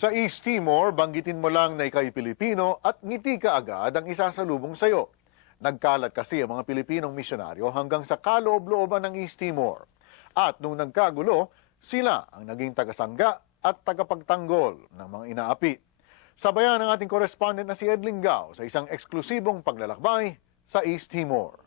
Sa East Timor, banggitin mo lang na ika'y Pilipino at ngiti ka agad ang isasalubong sa'yo. Nagkalat kasi ang mga Pilipinong misyonaryo hanggang sa kaloob-looban ng East Timor. At nung nagkagulo, sila ang naging tagasangga at tagapagtanggol ng mga inaapi. Sabayan ang ating correspondent na si Ed Lingao sa isang eksklusibong paglalakbay sa East Timor.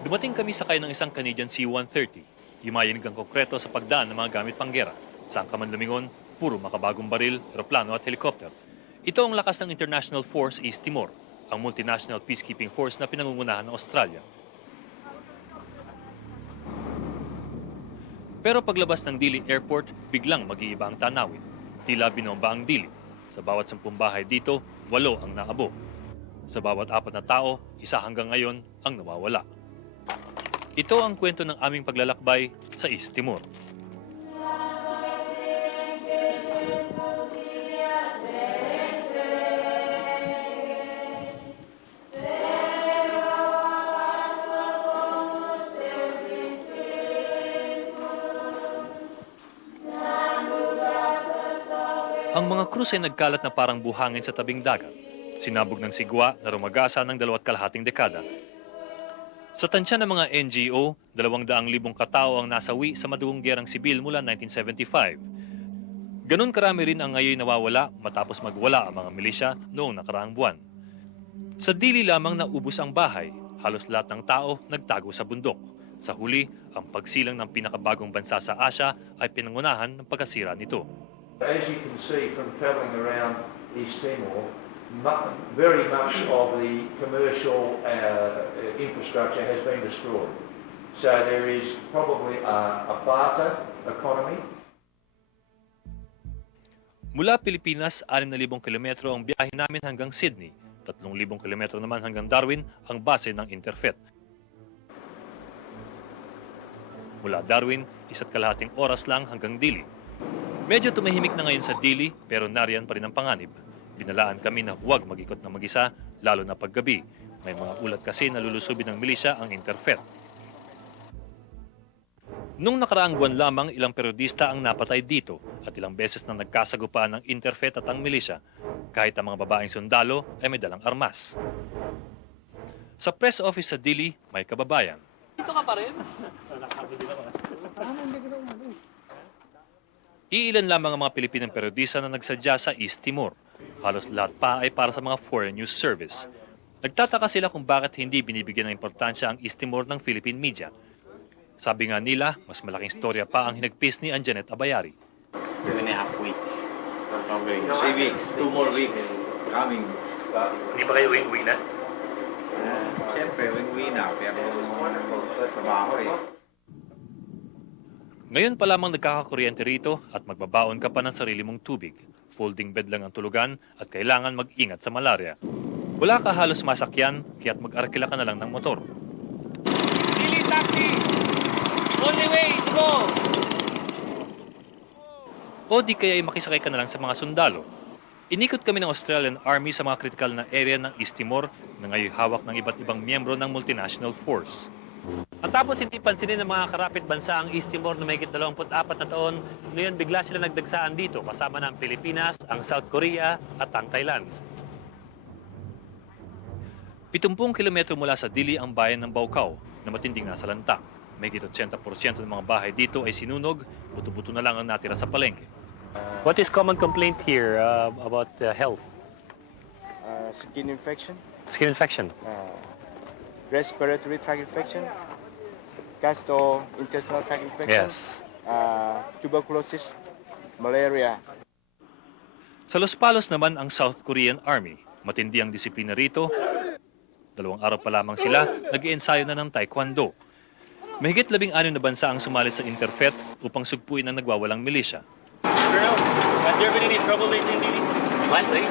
Dumating kami sakay ng isang Canadian C-130. Yumayanig ang konkreto sa pagdaan ng mga gamit panggera. Saan ka man lumingon, puro makabagong baril, eroplano at helicopter. Ito ang lakas ng International Force East Timor, ang multinational peacekeeping force na pinangungunahan ng Australia. Pero paglabas ng Dili Airport, biglang mag-iiba ang tanawin. Tila binomba ang Dili. Sa bawat 10 bahay dito, 8 ang naabo. Sa bawat 4 na tao, isa hanggang ngayon ang nawawala. Ito ang kwento ng aming paglalakbay sa East Timor. Ang mga krus ay nagkalat na parang buhangin sa tabing dagat. Sinabog ng sigwa na rumagasa ng 2.5 dekada. Sa tansya ng mga NGO, 200,000 katao ang nasawi sa madugong gerang sibil mula 1975. Ganun karami rin ang ngayon nawawala matapos magwala ang mga milisya noong nakaraang buwan. Sa Dili lamang naubos ang bahay, halos lahat ng tao nagtago sa bundok. Sa huli, ang pagsilang ng pinakabagong bansa sa Asia ay pinangunahan ng pagkasira nito. As you can see from travelling around East Timor, very much of the commercial infrastructure has been destroyed. So there is probably a barter economy. Mula Pilipinas, 6,000 kilometro ang biyahe namin hanggang Sydney. 3,000 kilometro naman hanggang Darwin, ang base ng Interfet. Mula Darwin, 1.5 oras lang hanggang Dili. Medyo tumahimik na ngayon sa Dili, pero nariyan pa rin ang panganib. Binalaan kami na huwag mag-ikot na mag-isa, lalo na paggabi. May mga ulat kasi na lulusubin ng milisya ang Interfet. Nung nakaraang buwan lamang, ilang periodista ang napatay dito at ilang beses na nagkasagupaan ng Interfet at ang milisya. Kahit ang mga babaeng sundalo ay may dalang armas. Sa press office sa Dili, may kababayan. Dito ka pa rin? Iilan lamang ang mga Pilipinong periodista na nagsadya sa East Timor. Halos lahat pa ay para sa mga Foreign News Service. Nagtataka sila kung bakit hindi binibigyan ng importansya ang East Timor ng Philippine media. Sabi nga nila, mas malaking storya pa ang hinagpis ni Anjanet Abayari. 2.5 weeks. 3 weeks. 2 more weeks. Coming. Hindi ba kayo uwi na? Siyempre, uwi na. Pero trabaho eh. Ngayon pa lamang nagkakakuryente rito at magbabaon ka pa ng sarili mong tubig. Folding bed lang ang tulugan at kailangan mag-ingat sa malaria. Wala ka halos masakyan, kaya't mag-arkila ka na lang ng motor. Dili taxi! Only way to go! O di kaya ay makisakay ka na lang sa mga sundalo. Inikot kami ng Australian Army sa mga critical na area ng East Timor na ngayon hawak ng iba't ibang miyembro ng multinational force. At tapos hindi pansinin ng mga karapit bansa ang East Timor na mahigit 24 na taon. Ngayon bigla sila nagdagsaan dito kasama ng Pilipinas, ang South Korea at ang Thailand. 70 kilometro mula sa Dili ang bayan ng Baucau na matinding nasalanta. Mahigit 80% ng mga bahay dito ay sinunog, buto-buto na lang ang natira sa palengke. What is common complaint here about health? Skin infection, Skin infection. respiratory tract infection, gastrointestinal tract infection, Yes. Tuberculosis, malaria. Sa Los Palos naman ang South Korean Army. Matindi ang disiplina rito. 2 araw pa lamang sila, nag-iensayo na ng Taekwondo. Mahigit 16 na bansa ang sumali sa Interfet upang sugpuin ang nagwawalang milisya. Girl, has there been any trouble lately in Dili? Lately?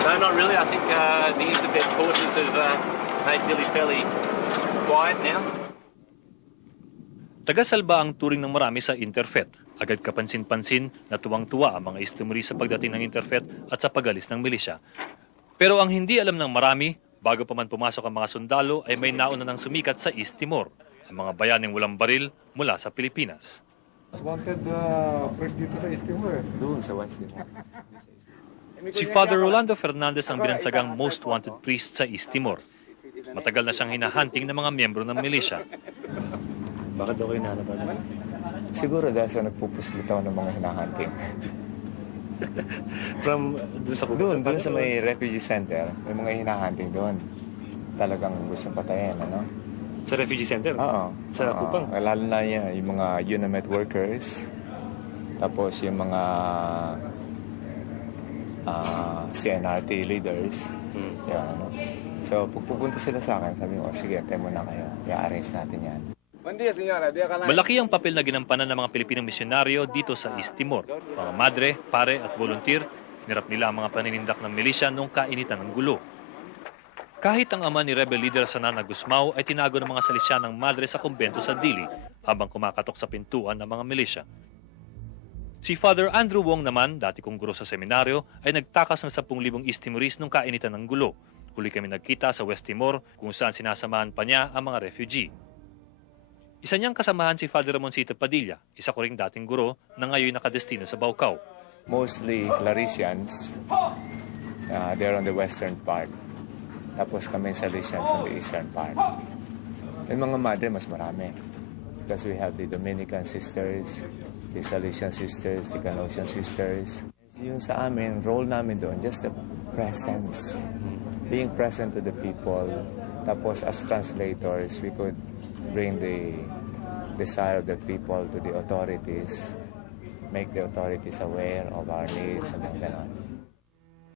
No, not really. I think the Interfet forces have made Dili fairly quiet now. Tagasalba ang turing ng marami sa Interfet. Agad kapansin-pansin na tuwang-tuwa ang mga Istimoree sa pagdating ng Interfet at sa pag-alis ng milisya. Pero ang hindi alam ng marami, bago pa man pumasok ang mga sundalo ay may nauna nang sumikat sa East Timor, ang mga bayaning walang baril mula sa Pilipinas. Wanted press dito sa East Timor. Doon sa West Timor. Si Father Rolando Fernandez ang binansagang most wanted priest sa East Timor. Matagal na siyang hinahunting ng mga miyembro ng milisya. Bakit daw kayo hinahanap? Siguro dahil sa nagpupuslitaw ng mga hinahunting. From doon sa Doon sa may refugee center, may mga hinahunting doon. Talagang gusto patayin, ano? Sa refugee center? Oo. Sa Kupang? Lalo na yan, yung mga UNAMED workers, tapos yung mga CNRT leaders. Yan, ano? So, pag pupunta sila sa akin, sabi ko, sige, tayo muna kayo. I-arrange natin yan. Malaki ang papel na ginampanan ng mga Pilipinong misyonaryo dito sa East Timor. Mga madre, pare at volunteer, hinarap nila ang mga paninindak ng milisya noong kainitan ng gulo. Kahit ang ama ni rebel leader Sanana Gusmao ay tinago ng mga salisya ng madre sa kumbento sa Dili habang kumakatok sa pintuan ng mga milisya. Si Father Andrew Wong naman, dati kong guro sa seminaryo, ay nagtakas ng 10,000 East Timorese noong kainitan ng gulo. Huli kami nagkita sa West Timor kung saan sinasamahan pa niya ang mga refugee. Isa niyang kasamahan si Father Ramoncito Padilla, isa ko ring dating guro na ngayon nakadestino sa Baucau. Mostly Claricians. They're on the western part. Tapos kami Salesians on the eastern part. Yung mga madre, mas marami. Because we have the Dominican sisters, the Salesian sisters, the Canossian sisters. Yung sa amin, role namin doon, just the presence. Being present to the people. Tapos as translators, we could bring the desire of the people to the authorities, make the authorities aware of our needs and ganon.